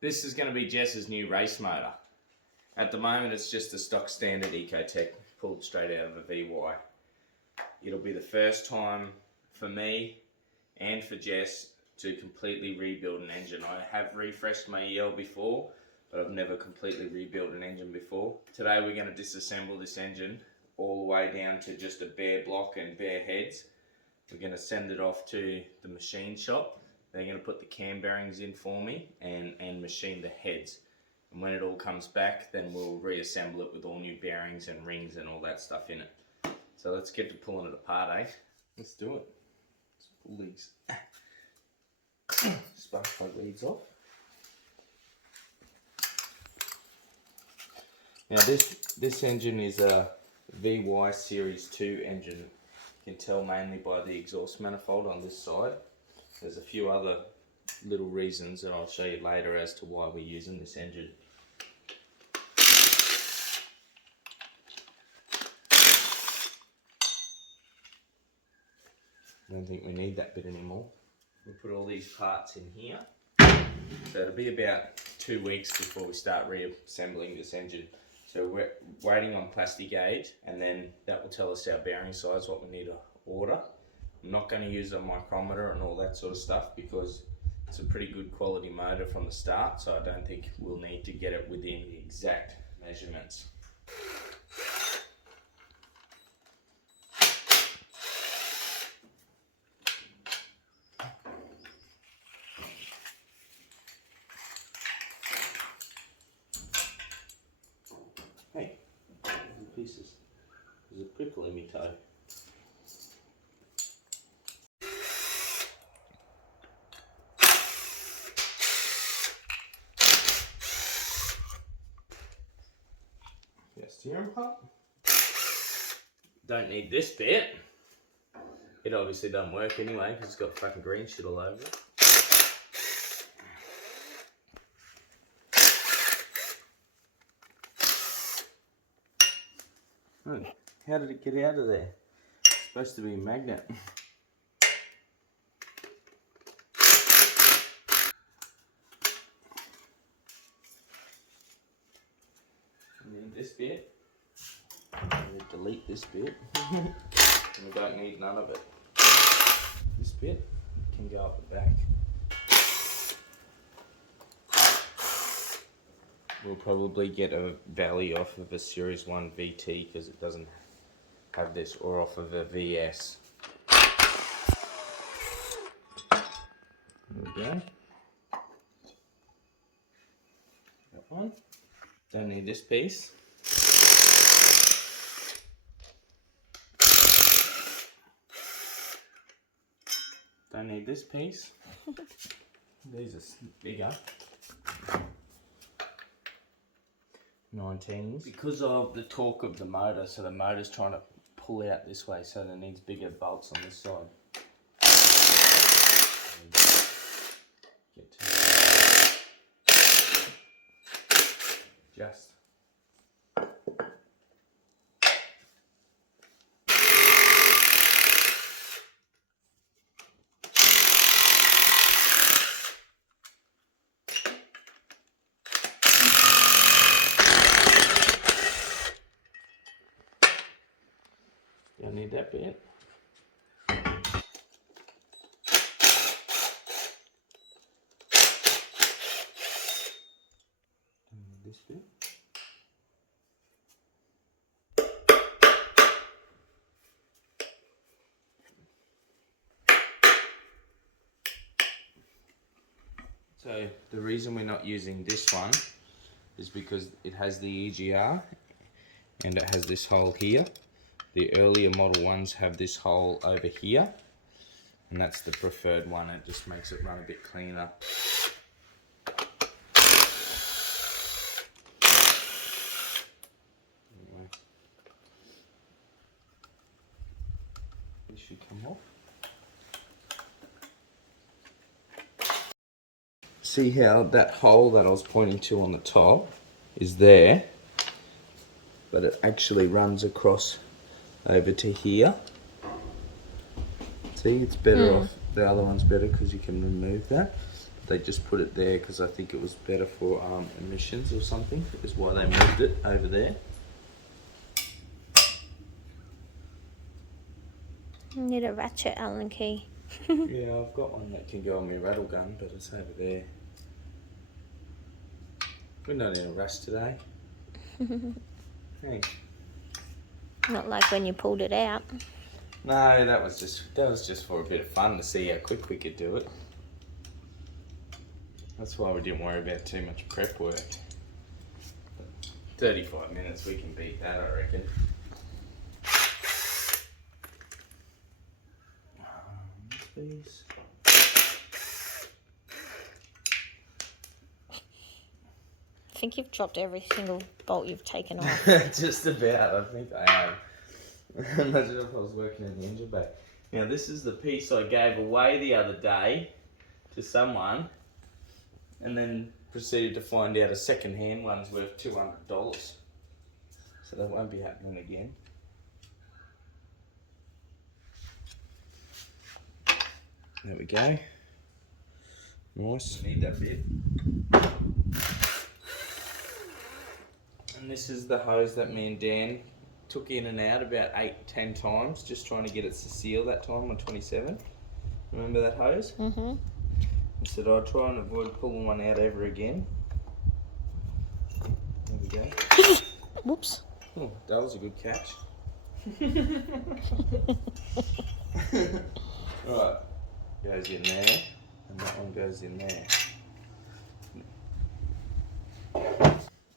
This is going to be Jess's new race motor. At the moment it's just a stock standard Ecotec pulled straight out of a VY. It'll be the first time for me and for Jess to completely rebuild an engine. I have refreshed my EL before, but I've never completely rebuilt an engine before. Today we're going to disassemble this engine all the way down to just a bare block and bare heads. We're going to send it off to the machine shop. They're going to put the cam bearings in for me and machine the heads. And when it all comes back, then we'll reassemble it with all new bearings and rings and all that stuff in it. So let's get to pulling it apart, eh? Let's do it. Let's pull these spark plug leads off. Now this engine is a VY Series 2 engine. You can tell mainly by the exhaust manifold on this side. There's a few other little reasons that I'll show you later as to why we're using this engine. I don't think we need that bit anymore. We'll put all these parts in here. So it'll be about 2 weeks before we start reassembling this engine. So we're waiting on plastic gauge, and then that will tell us our bearing size, what we need to order. I'm not going to use a micrometer and all that sort of stuff because it's a pretty good quality motor from the start, so I don't think we'll need to get it within the exact measurements. Hey, pieces. There's a prickle in my toe. Steering pump. Don't need this bit. It obviously doesn't work anyway because it's got fucking green shit all over it. Oh, how did it get out of there? It's supposed to be a magnet. I need this bit. I'm going to delete this bit. And we don't need none of it. This bit can go up the back. We'll probably get a Valley off of a Series 1 VT because it doesn't have this, or off of a VS. There we go. That one. Don't need this piece. Don't need this piece. These are bigger. 19s. Because of the torque of the motor, so the motor's trying to pull out this way, so it needs bigger bolts on this side. Get to just. Don't need that bit. Don't need this bit. So the reason we're not using this one is because it has the EGR and it has this hole here. The earlier model ones have this hole over here, and that's the preferred one. It just makes it run a bit cleaner. Anyway, this should come off. See how that hole that I was pointing to on the top is there, but it actually runs across over to here. See, it's better off. The other one's better because you can remove that. they just put it there because I think it was better for emissions or something, is why they moved it over there. Need a ratchet Allen key. Yeah, I've got one that can go on my rattle gun, but it's over there. We're not in a rush today. Hey. Not like when you pulled it out. No, that was just for a bit of fun to see how quick we could do it. That's why we didn't worry about too much prep work. 35 minutes, we can beat that, I reckon. Please. I think you've dropped every single bolt you've taken off. Just about, I think I have. Imagine if I was working in the engine bay. Now this is the piece I gave away the other day to someone, and then proceeded to find out a second-hand one's worth $200. So that won't be happening again. There we go. Nice. I need that bit. And this is the hose that me and Dan took in and out about 8-10 times, just trying to get it to seal that time on 27. Remember that hose? Mm-hmm. I said I'd try and avoid pulling one out ever again. There we go. Whoops. Oh, that was a good catch. Right, goes in there, and that one goes in there.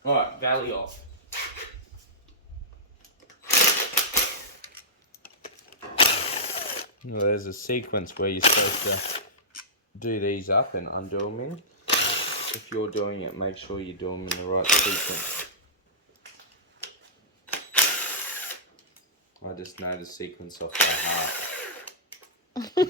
Right, valley off. Well, there's a sequence where you're supposed to do these up and undo them in. If you're doing it, make sure you do them in the right sequence. I just know the sequence off by heart. Do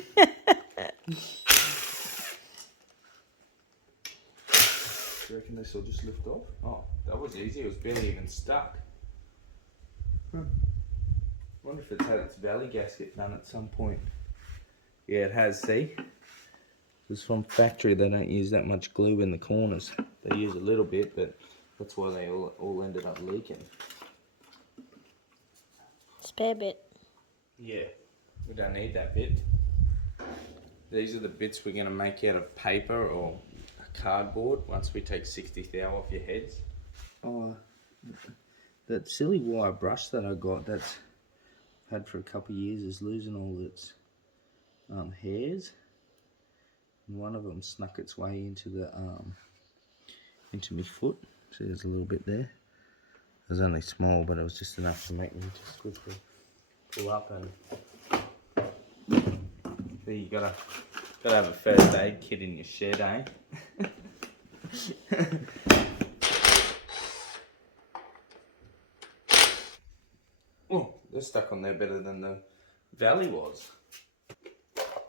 you reckon this will just lift off? Oh, that was easy. It was barely even stuck. Wonder if it's had its valley gasket done at some point. Yeah, it has, see? It's from factory, they don't use that much glue in the corners. They use a little bit, but that's why they all ended up leaking. Spare bit. Yeah, we don't need that bit. These are the bits we're going to make out of paper or cardboard once we take 60th thou off your heads. Oh, that silly wire brush that I got, that's had for a couple of years, is losing all its hairs, and one of them snuck its way into the into my foot. See, there's a little bit there. It was only small, but it was just enough to make me just quickly pull up. And so you gotta have a first aid kit in your shed, eh? Oh, they're stuck on there better than the valley was.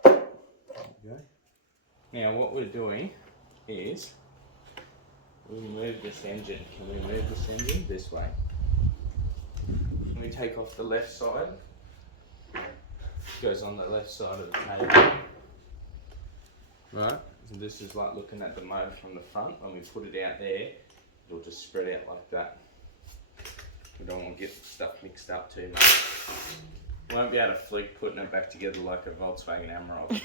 There we go. Now what we're doing is we move this engine. Can we move this engine this way? Can we take off the left side? It goes on the left side of the table. Right, so this is like looking at the motor from the front. When we put it out there, it'll just spread out like that. We don't want to get stuff mixed up too much. Won't be able to fluke putting it back together like a Volkswagen Amarok.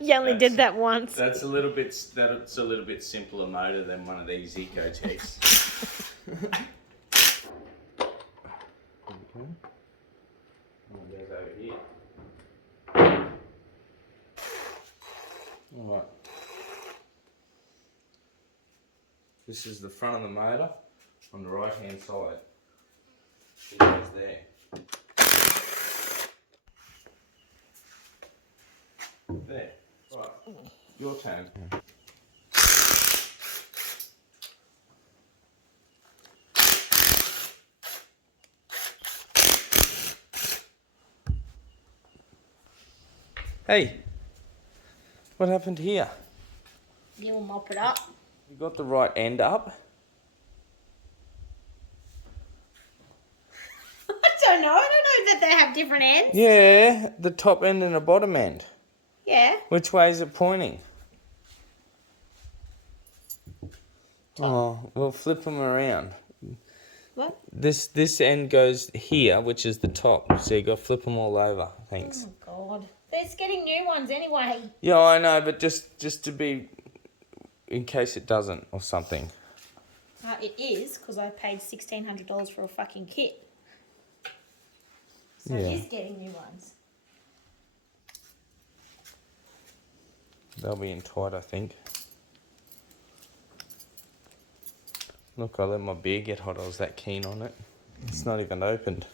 You only did that once. That's a little bit simpler motor than one of these Ecotecs. Okay. One goes over here. Alright. This is the front of the motor on the right hand side. It goes there. There. Right. Your turn. Hey, what happened here? You'll mop it up. You got the right end up? I don't know that they have different ends. Yeah, the top end and the bottom end. Yeah. Which way is it pointing? Oh, well, flip them around. What? This end goes here, which is the top. So you got to flip them all over. Thanks. Oh God, they're getting new ones anyway. Yeah, I know, but just to be, in case it doesn't or something. It is because I paid $1,600 for a fucking kit. So Yeah. it is getting new ones. They'll be in tight, I think. Look, I let my beer get hot. I was that keen on it. It's not even opened.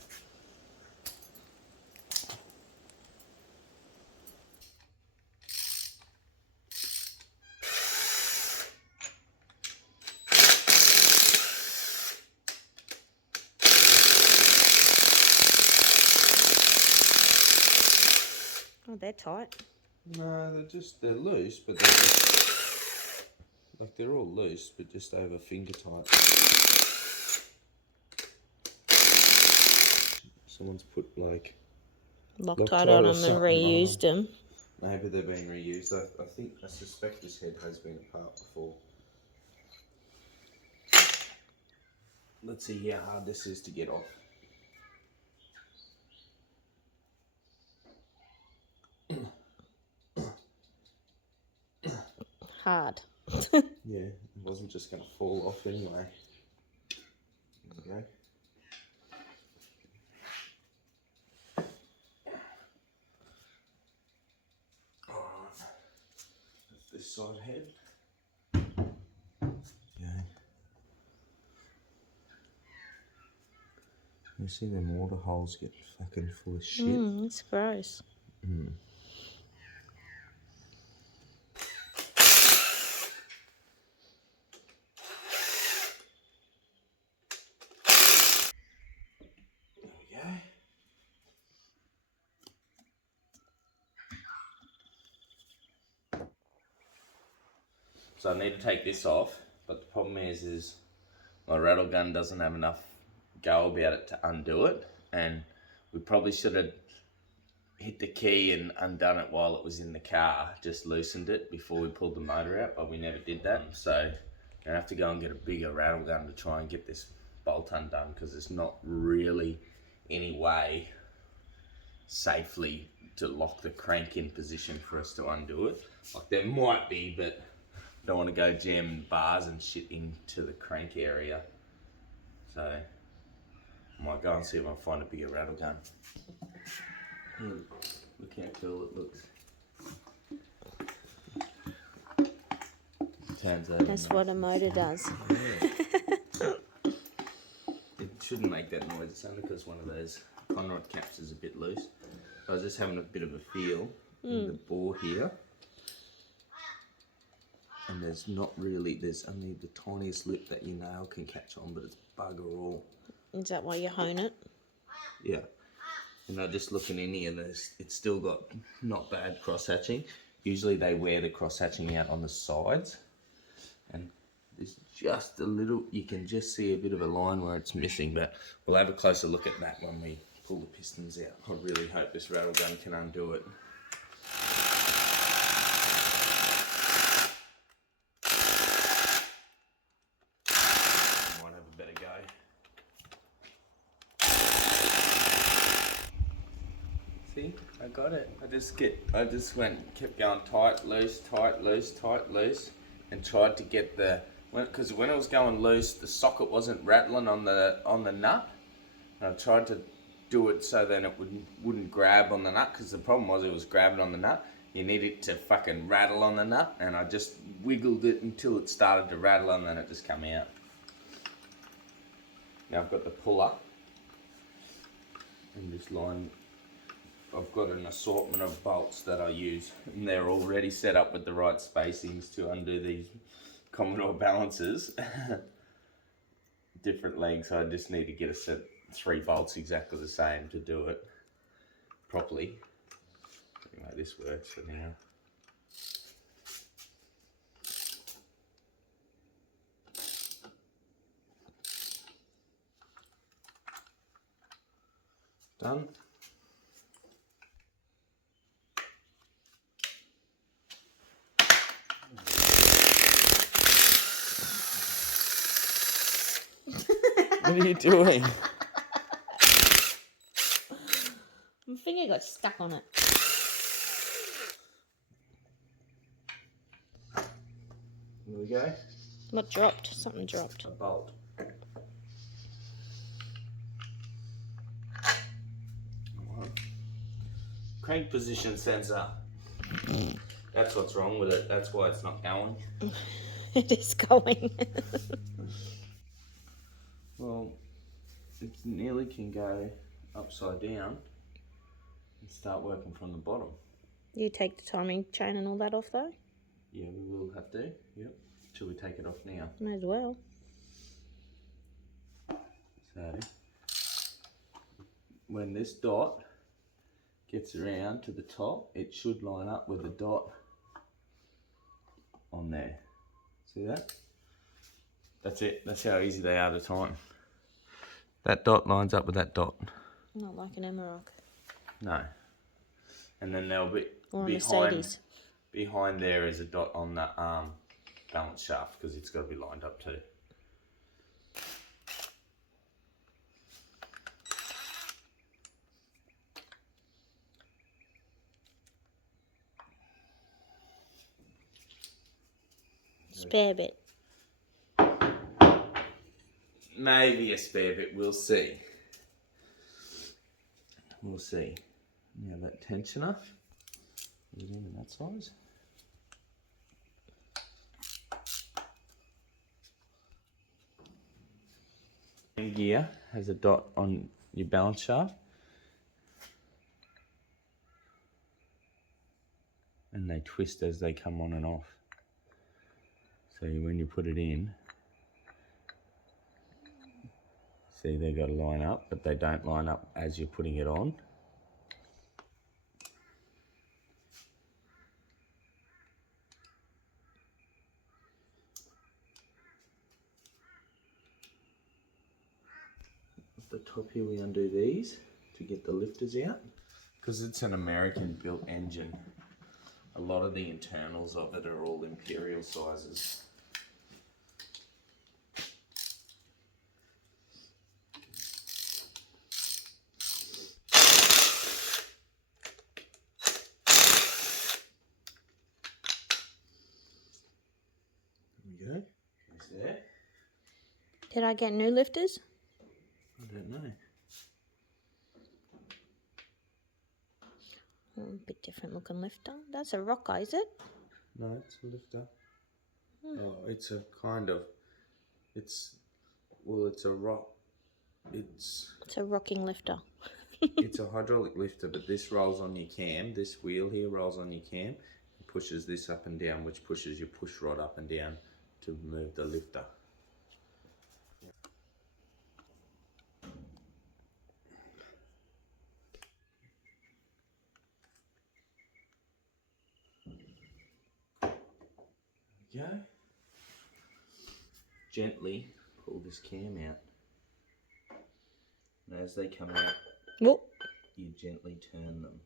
Oh, they're tight. No, they're loose, but they're just, like they're all loose, but just over finger tight. Someone's put like Loctite on them and reused them. Maybe they're being reused. I suspect this head has been apart before. Let's see how hard this is to get off. Hard. Yeah, it wasn't just going to fall off anyway. There we go. Alright, this side head. Okay. You see them water holes get fucking full of shit. It's gross. There we go. So I need to take this off, but the problem is my rattle gun doesn't have enough go about it to undo it, and we probably should have hit the key and undone it while it was in the car, just loosened it before we pulled the motor out, but we never did that. So I'm gonna have to go and get a bigger rattle gun to try and get this bolt undone, because there's not really any way safely to lock the crank in position for us to undo it. Like there might be, but I don't want to go jam bars and shit into the crank area. So I might go and see if I can find a bigger rattle gun. Look how cool it looks. Turns out. That's what a motor does. Yeah. It shouldn't make that noise. It's only because one of those conrod caps is a bit loose. I was just having a bit of a feel in the bore here. And there's only the tiniest lip that your nail can catch on, but it's bugger all. Is that why you hone it? Yeah. And I'm just looking in here, it's still got not bad cross hatching. Usually they wear the cross hatching out on the sides. And there's just a little, you can just see a bit of a line where it's missing, but we'll have a closer look at that when we pull the pistons out. I really hope this rattle gun can undo it. Might have a better go. See, I got it. Kept going tight, loose, tight, loose, tight, loose, and tried to get because when it was going loose, the socket wasn't rattling on the nut. And I tried to do it so then it wouldn't grab on the nut, because the problem was it was grabbing on the nut. You need it to fucking rattle on the nut, and I just wiggled it until it started to rattle, and then it just came out. Now I've got the puller, and this line. I've got an assortment of bolts that I use, and they're already set up with the right spacings to undo these Commodore balances. Different lengths, so I just need to get a set 3 bolts exactly the same to do it properly. Anyway, this works for now. Done. What are you doing? My finger got stuck on it. Here we go. What dropped? Something dropped. A bolt. Crank position sensor. That's what's wrong with it. That's why it's not going. It is going. Well, it nearly can go upside down and start working from the bottom. You take the timing chain and all that off though? Yeah, we will have to. Yep. Till we take it off now. May as well. So, when this dot gets around to the top, it should line up with the dot on there. See that? That's it. That's how easy they are to time. That dot lines up with that dot. Not like an Emerald. No. And then they'll be Or a Mercedes. behind there is a dot on the balance shaft because it's got to be lined up too. Spare bit. Maybe a spare bit, we'll see. We'll see. Now that tensioner, put it in that size. And gear has a dot on your balance shaft. And they twist as they come on and off. So when you put it in, see they've got to line up, but they don't line up as you're putting it on. At the top here we undo these to get the lifters out. Because it's an American built engine, a lot of the internals of it are all imperial sizes. There we go. It's there. Did I get new lifters? I don't know. A bit different looking lifter. That's a rocker, is it? No, it's a lifter. Oh, it's a kind of, it's a rock, it's a rocking lifter. it's a hydraulic lifter, but this rolls on your cam, this wheel here rolls on your cam, and pushes this up and down, which pushes your push rod up and down to move the lifter. Go. Gently pull this cam out. And as they come out, Whoop. you gently turn them.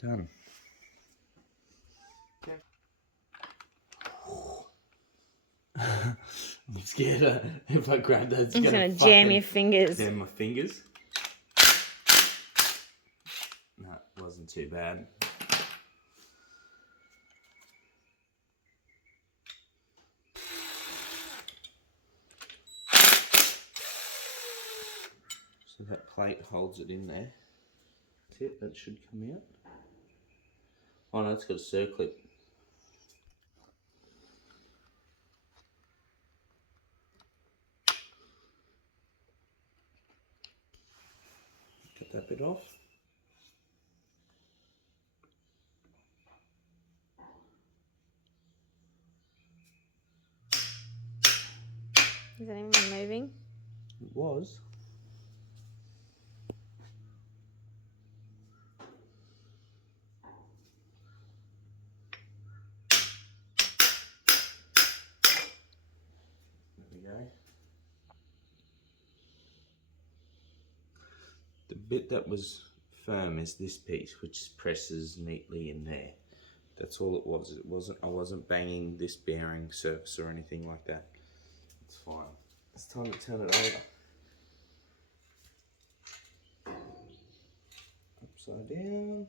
Done. Okay. I'm scared if I grab that, it's gonna jam your fingers. Jam my fingers. No, it wasn't too bad. So that plate holds it in there. That's it, that should come out. Oh no, it's got a circlip. Cut that bit off. Is anyone moving? It was. There we go. The bit that was firm is this piece, which presses neatly in there. That's all it was. I wasn't banging this bearing surface or anything like that. It's fine. It's time to turn it over. Upside down.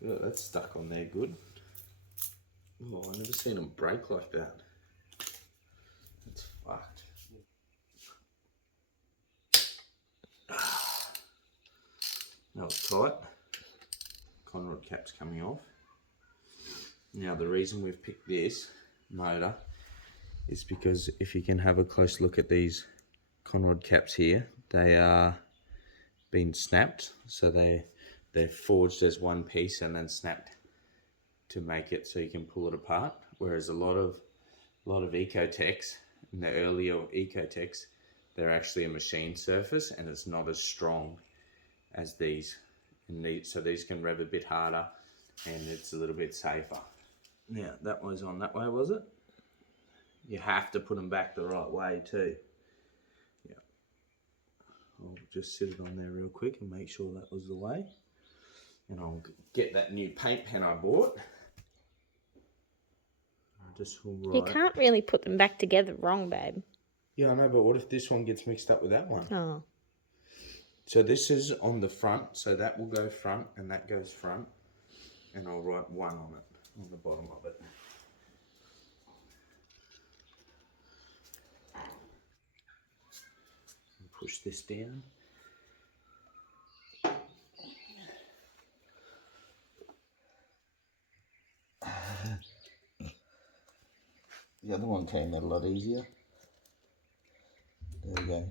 Look, that's stuck on there good. Oh, I've never seen them break like that. That's fucked. That was tight. Conrod cap's coming off. Now the reason we've picked this motor is because if you can have a close look at these Conrod caps here, they are been snapped, so they're forged as one piece and then snapped to make it so you can pull it apart. Whereas a lot of Ecotecs, in the earlier Ecotecs, they're actually a machine surface and it's not as strong as these. So these can rev a bit harder and it's a little bit safer. Now that was on that way, was it? You have to put them back the right way too. Yeah. I'll just sit it on there real quick and make sure that was the way. And I'll get that new paint pen I bought. You can't really put them back together wrong, babe. Yeah, I know, but what if this one gets mixed up with that one? Oh. So this is on the front, so that will go front and that goes front. And I'll write 1 on it, on the bottom of it. Push this down. The other one came out a lot easier. There we go.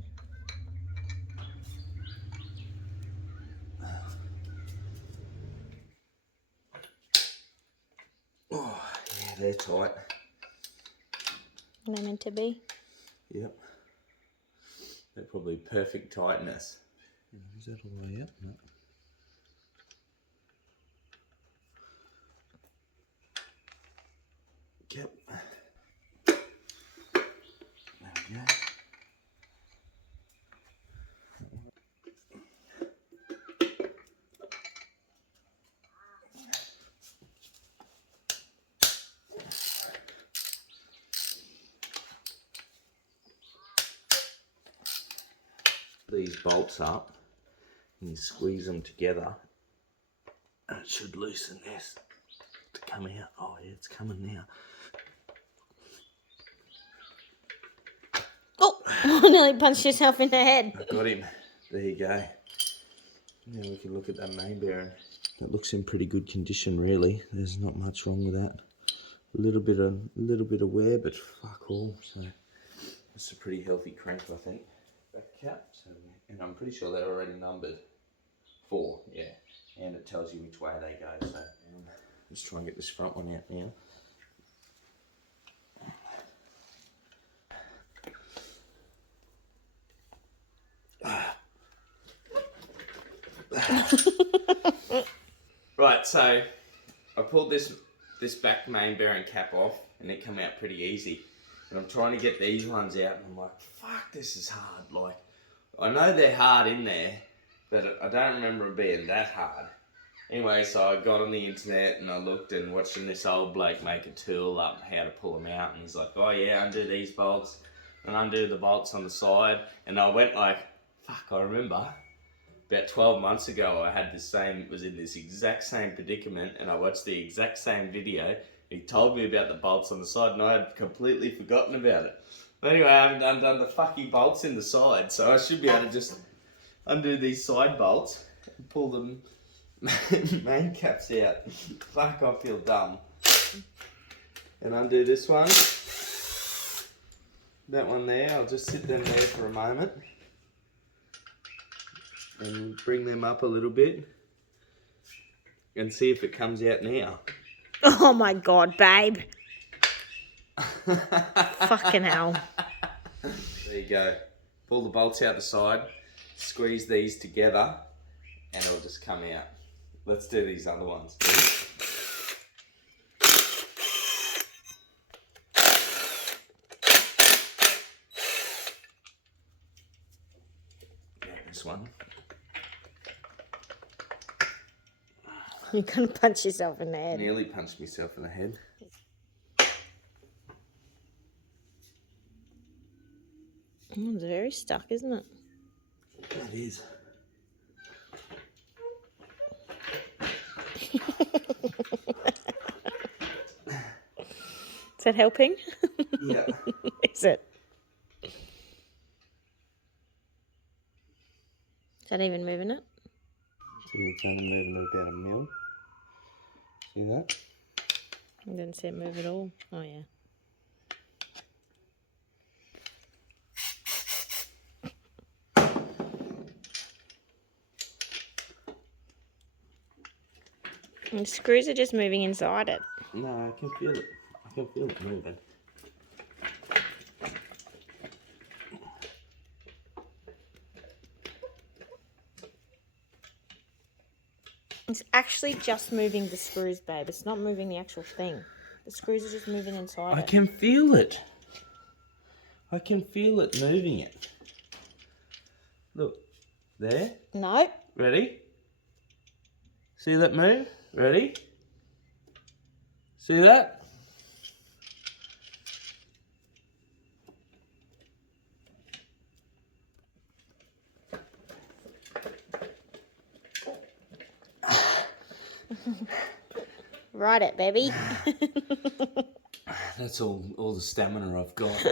Oh, yeah, they're tight. And they're meant to be. Yep. They're probably perfect tightness. Is that all the way up? No. Yep. There we go. These bolts up and you squeeze them together and it should loosen this to come out. Oh yeah, it's coming now. Oh, I nearly punched yourself in the head. I got him. There you go. Now we can look at that main bearing. That looks in pretty good condition really. There's not much wrong with that. A little bit of wear, but fuck all. So it's a pretty healthy crank, I think. Back cap, so, and I'm pretty sure they're already numbered 4, yeah, and it tells you which way they go. So let's try and get this front one out now. Right, so I pulled this back main bearing cap off and it came out pretty easy. And I'm trying to get these ones out and I'm like, fuck, this is hard. Like, I know they're hard in there, but I don't remember it being that hard. Anyway, so I got on the internet and I looked and watching this old bloke make a tool up how to pull them out. And he's like, oh yeah, undo these bolts and undo the bolts on the side. And I went like, fuck, I remember about 12 months ago I had was in this exact same predicament and I watched the exact same video. He told me about the bolts on the side and I had completely forgotten about it. But anyway, I haven't undone the fucking bolts in the side, so I should be able to just undo these side bolts and pull them main caps out. Fuck, I feel dumb. And undo this one. That one there, I'll just sit them there for a moment. And bring them up a little bit. And see if it comes out now. Oh my god, babe. Fucking hell. There you go. Pull the bolts out the side, squeeze these together, and it'll just come out. Let's do these other ones. this one. You're going to punch yourself in the head. Nearly punched myself in the head. Oh, it's very stuck, isn't it? It is. Is that helping? Yeah. Is it? Is that even moving it? So it's only moving at about a mil. See that? I didn't see it move at all. Oh, yeah. And the screws are just moving inside it. No, I can feel it. I can feel it moving. It's actually just moving the screws, babe. It's not moving the actual thing. The screws are just moving inside I it. can feel it. I can feel it moving it. Look. There. Nope. Ready? See that move? Ready? See that? Ride it, baby. That's all the stamina I've got.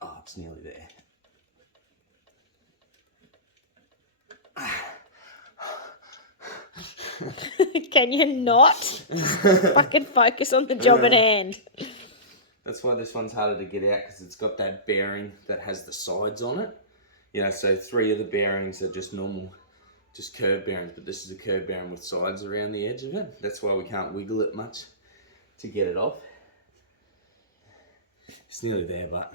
Oh, it's nearly there. Can you not fucking focus on the job at hand? That's why this one's harder to get out, because it's got that bearing that has the sides on it. You know, so 3 of the bearings are just normal, just curve bearings, but this is a curve bearing with sides around the edge of it. That's why we can't wiggle it much to get it off. It's nearly there, but...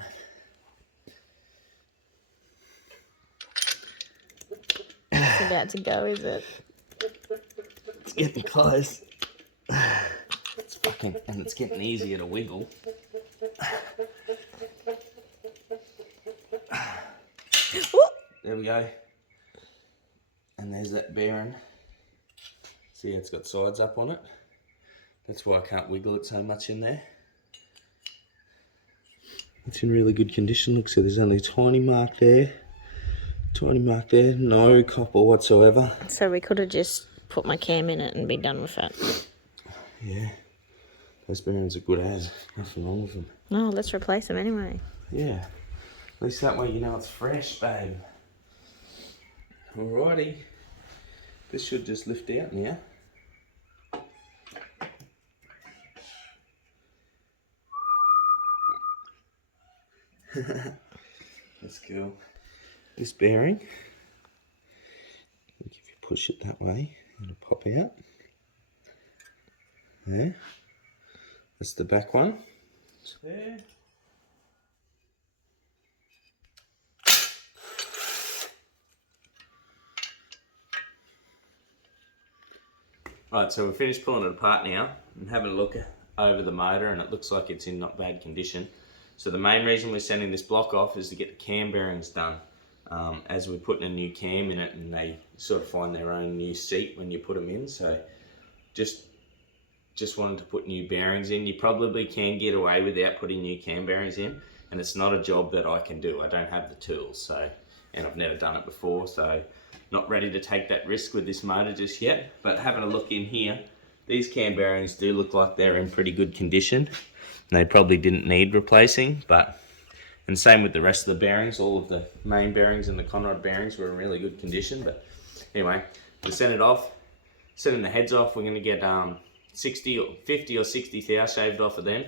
It's about to go, is it? It's getting close. It's fucking, and it's getting easier to wiggle. There we go. And there's that bearing. See, it's got sides up on it. That's why I can't wiggle it so much in there. It's in really good condition. Look, so there's only a tiny mark there. Tiny mark there. No copper whatsoever. So we could have just put my cam in it and be done with it. Yeah. Those bearings are good as. Nothing wrong with them. No, let's replace them anyway. Yeah. At least that way you know it's fresh, babe. Alrighty. This should just lift out now. That's cool. This bearing, if you push it that way, it'll pop out. There. That's the back one. There. Right, so we've finished pulling it apart now and having a look over the motor, and it looks like it's in not bad condition. So the main reason we're sending this block off is to get the cam bearings done. As we're putting a new cam in it, and they sort of find their own new seat when you put them in. So just wanted to put new bearings in. You probably can get away without putting new cam bearings in, and it's not a job that I can do. I don't have the tools, so, and I've never done it before, so not ready to take that risk with this motor just yet. But having a look in here, these cam bearings do look like they're in pretty good condition. And they probably didn't need replacing, but, and same with the rest of the bearings. All of the main bearings and the conrod bearings were in really good condition. But anyway, to send it off, sending the heads off, we're going to get 50 or 60 thou shaved off of them,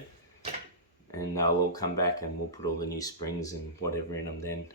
and they'll all come back and we'll put all the new springs and whatever in them then.